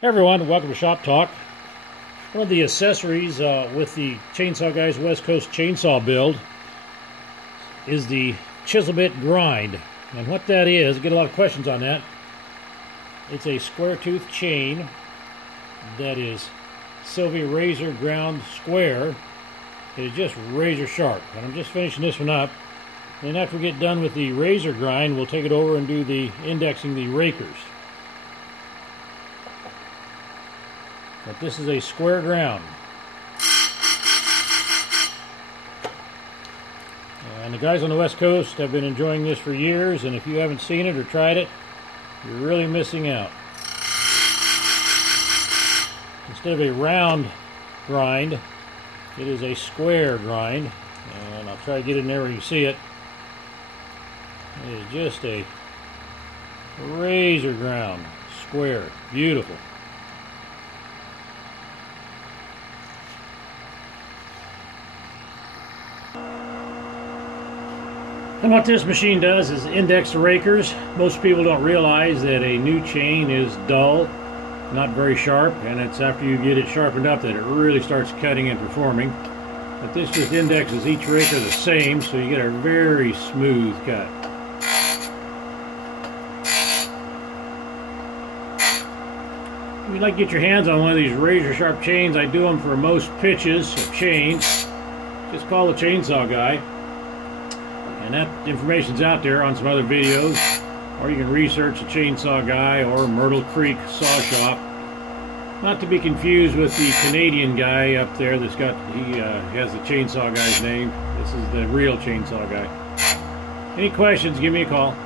Hey everyone, welcome to Shop Talk. One of the accessories with the Chainsaw Guys West Coast chainsaw build is the chisel bit grind. And what that is, I get a lot of questions on that. It's a square tooth chain that is Silvey razor ground square. It is just razor sharp. And I'm just finishing this one up. And after we get done with the razor grind, we'll take it over and do the indexing the rakers. But this is a square ground. And the guys on the West Coast have been enjoying this for years, and if you haven't seen it or tried it, you're really missing out. Instead of a round grind, it is a square grind. And I'll try to get in there where you see it. It is just a razor ground, square, beautiful. And what this machine does is index the rakers. Most people don't realize that a new chain is dull, not very sharp, and it's after you get it sharpened up that it really starts cutting and performing. But this just indexes each raker the same, so you get a very smooth cut. If you'd like to get your hands on one of these razor sharp chains, I do them for most pitches of chains. Just call the Chainsaw Guy. And that information's out there on some other videos, or you can research the Chainsaw Guy or Myrtle Creek Saw Shop. Not to be confused with the Canadian guy up there that's got, he has the Chainsaw Guy's name. This is the real Chainsaw Guy. Any questions, give me a call.